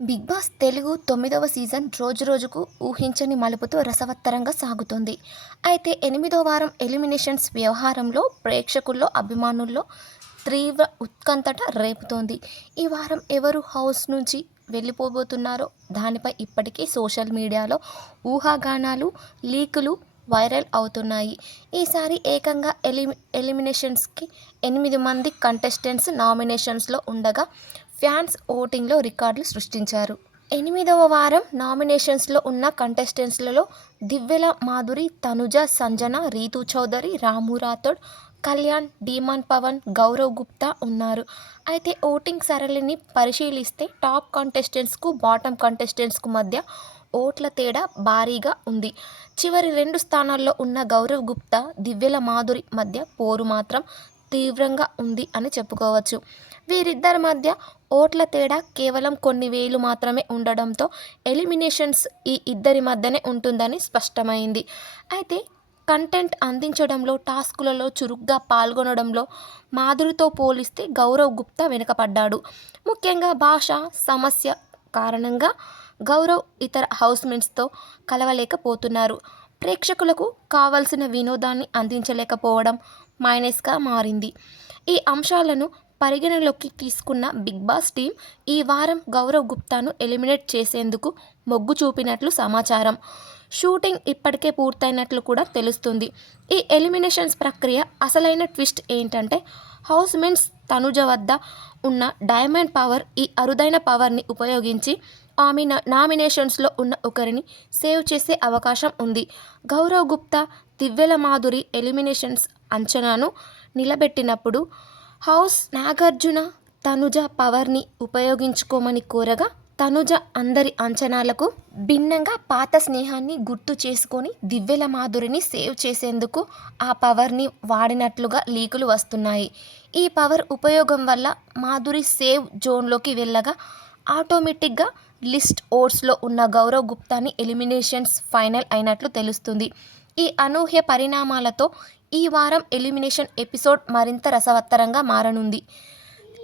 Big boss Telugu తొమ్మిదవ season రోజు రోజుకు ఊహించని మలుపుతో రసవత్తరంగా సాగుతుంది. అయితే ఎనిమిదో వారం ఎలిమినేషన్స్ వ్యవహారంలో ప్రేక్షకుల్లో అభిమానుల్లో తీవ్ర ఉత్కంఠట రేపుతోంది. ఈ వారం ఎవరు హౌస్ నుంచి వెళ్ళిపోబోతున్నారో దానిపై ఇప్పటికే సోషల్ మీడియాలో ఊహాగానాలు లీకులు వైరల్ అవుతున్నాయి. ఈసారి ఏకంగా ఎలిమి ఎలిమినేషన్స్కి ఎనిమిది మంది కంటెస్టెంట్స్ నామినేషన్స్లో ఉండగా ఫ్యాన్స్ ఓటింగ్లో రికార్డులు సృష్టించారు. ఎనిమిదవ వారం నామినేషన్స్లో ఉన్న కంటెస్టెంట్స్లలో దివ్యల మాధురి తనుజ సంజన రీతు చౌదరి రాము రాథోడ్ కళ్యాణ్ డీమాన్ పవన్ గౌరవ్ గుప్తా ఉన్నారు. అయితే ఓటింగ్ సరళిని పరిశీలిస్తే టాప్ కంటెస్టెంట్స్కు బాటమ్ కంటెస్టెంట్స్కు మధ్య ఓట్ల తేడా భారీగా ఉంది. చివరి రెండు స్థానాల్లో ఉన్న గౌరవ్ గుప్తా దివ్యల మాధురి మధ్య పోరు మాత్రం తీవ్రంగా ఉంది అని చెప్పుకోవచ్చు. వీరిద్దరి మధ్య ఓట్ల తేడా కేవలం కొన్ని వేలు మాత్రమే ఉండడంతో ఎలిమినేషన్స్ ఈ ఇద్దరి మధ్యనే ఉంటుందని స్పష్టమైంది. అయితే కంటెంట్ అందించడంలో టాస్కులలో చురుగ్గా పాల్గొనడంలో మాధురితో పోలిస్తే గౌరవ్ గుప్తా వెనుకపడ్డాడు ముఖ్యంగా భాష సమస్య కారణంగా గౌరవ్ ఇతర హౌస్మేట్స్తో కలవలేకపోతున్నారు. ప్రేక్షకులకు కావలసిన వినోదాన్ని అందించలేకపోవడం మైనస్గా మారింది. ఈ అంశాలను పరిగణలోకి తీసుకున్న బిగ్ బాస్ టీం ఈ వారం గౌరవ్ గుప్తాను ఎలిమినేట్ చేసేందుకు మొగ్గు చూపినట్లు సమాచారం. షూటింగ్ ఇప్పటికే పూర్తయినట్లు కూడా తెలుస్తుంది. ఈ ఎలిమినేషన్స్ ప్రక్రియ అసలైన ట్విస్ట్ ఏంటంటే హౌస్ మెన్స్ తనుజ వద్ద ఉన్న డైమండ్ పవర్ ఈ అరుదైన పవర్ని ఉపయోగించి ఆమె నామినేషన్స్లో ఉన్న ఒకరిని సేవ్ చేసే అవకాశం ఉంది. గౌరవ్ గుప్తా దివ్యల మాధురి ఎలిమినేషన్స్ అంచనాను నిలబెట్టినప్పుడు హౌస్ నాగార్జున తనుజ పవర్ని ఉపయోగించుకోమని కోరగా తనుజ అందరి అంచనాలకు భిన్నంగా పాత స్నేహాన్ని గుర్తు చేసుకొని దివ్యల మాధురిని సేవ్ చేసేందుకు ఆ పవర్ని వాడినట్లుగా లీకులు వస్తున్నాయి. ఈ పవర్ ఉపయోగం వల్ల మాధురి సేవ్ జోన్లోకి వెళ్ళగా ఆటోమేటిక్గా లిస్ట్ ఓట్స్లో ఉన్న గౌరవ్ గుప్తాని ఎలిమినేషన్స్ ఫైనల్ అయినట్లు తెలుస్తుంది. ఈ అనూహ్య పరిణామాలతో ఈ వారం ఎలిమినేషన్ ఎపిసోడ్ మరింత రసవత్తరంగా మారనుంది.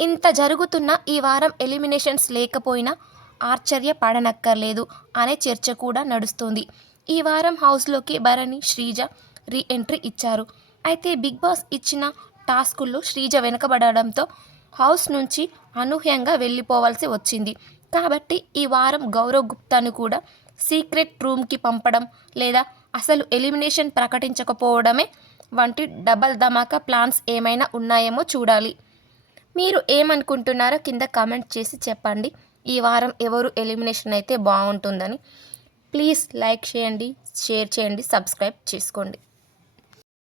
ఇంత జరుగుతున్న ఈ వారం ఎలిమినేషన్స్ లేకపోయినా ఆశ్చర్య పడనక్కర్లేదు అనే చర్చ కూడా నడుస్తుంది. ఈ వారం హౌస్లోకి భరణి శ్రీజ రీ ఎంట్రీ ఇచ్చారు. అయితే బిగ్ బాస్ ఇచ్చిన టాస్కుల్లో శ్రీజ వెనుకబడడంతో హౌస్ నుంచి అనూహ్యంగా వెళ్ళిపోవాల్సి వచ్చింది. కాబట్టి ఈ వారం గౌరవ్ గుప్తాను కూడా సీక్రెట్ రూమ్కి పంపడం లేదా అసలు ఎలిమినేషన్ ప్రకటించకపోవడమే వంటి డబల్ ధమాకా ప్లాన్స్ ఏమైనా ఉన్నాయేమో చూడాలి. మీరు ఏమనుకుంటున్నారో కింద కామెంట్ చేసి చెప్పండి. ఈ వారం ఎవరు ఎలిమినేషన్ అయితే బాగుంటుందని. ప్లీజ్ లైక్ చేయండి షేర్ చేయండి సబ్స్క్రైబ్ చేసుకోండి.